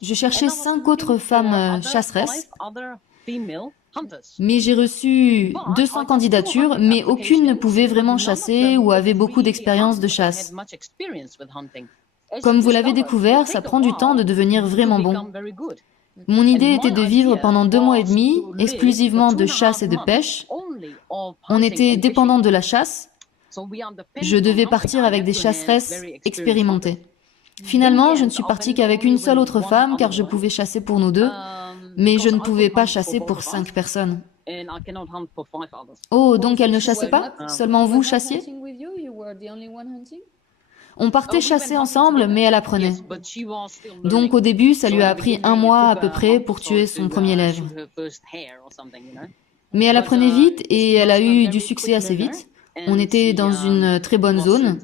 Je cherchais 5 autres femmes chasseresses, mais j'ai reçu 200 candidatures, mais aucune ne pouvait vraiment chasser ou avait beaucoup d'expérience de chasse. Comme vous l'avez découvert, ça prend du temps de devenir vraiment bon. Mon idée était de vivre pendant 2 mois et demi, exclusivement de chasse et de pêche. On était dépendant de la chasse. Je devais partir avec des chasseresses expérimentées. Finalement, je ne suis partie qu'avec une seule autre femme, car je pouvais chasser pour nous deux, mais je ne pouvais pas chasser pour 5 personnes. Oh, donc elle ne chassait pas? Seulement vous chassiez? On partait chasser ensemble, mais elle apprenait. Donc au début, ça lui a pris 1 mois à peu près pour tuer son premier lièvre. Mais elle apprenait vite et elle a eu du succès assez vite. On était dans une très bonne zone.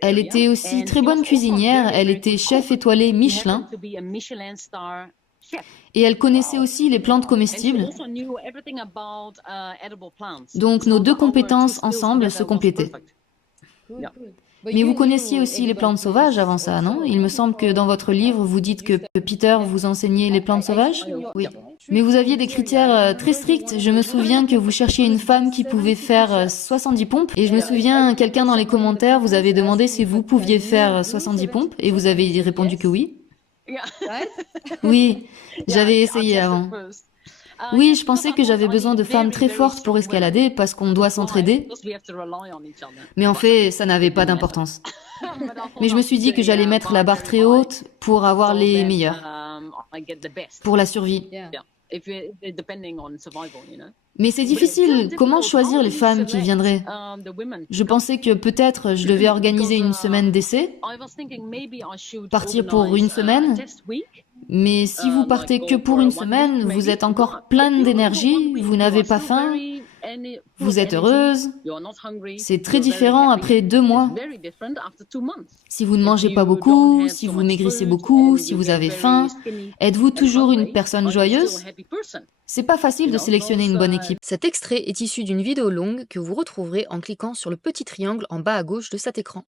Elle était aussi très bonne cuisinière, elle était chef étoilé Michelin. Et elle connaissait aussi les plantes comestibles. Donc nos deux compétences ensemble se complétaient. Mais vous connaissiez aussi les plantes sauvages avant ça, non? Il me semble que dans votre livre, vous dites que Peter vous enseignait les plantes sauvages? Oui. Mais vous aviez des critères très stricts. Je me souviens que vous cherchiez une femme qui pouvait faire 70 pompes. Et je me souviens, quelqu'un dans les commentaires vous avait demandé si vous pouviez faire 70 pompes. Et vous avez répondu que oui. Oui, j'avais essayé avant. Oui, je pensais que j'avais besoin de femmes très fortes pour escalader parce qu'on doit s'entraider. Mais en fait, ça n'avait pas d'importance. Mais je me suis dit que j'allais mettre la barre très haute pour avoir les meilleurs, pour la survie. Mais c'est difficile. Comment choisir les femmes qui viendraient? Je pensais que peut-être je devais organiser une semaine d'essai, partir pour une semaine. Mais si vous partez que pour une semaine, vous êtes encore pleine d'énergie, vous n'avez pas faim, vous êtes heureuse. C'est très différent après 2 mois. Si vous ne mangez pas beaucoup, si vous maigrissez beaucoup, si vous avez faim, êtes-vous toujours une personne joyeuse? C'est pas facile de sélectionner une bonne équipe. Cet extrait est issu d'une vidéo longue que vous retrouverez en cliquant sur le petit triangle en bas à gauche de cet écran.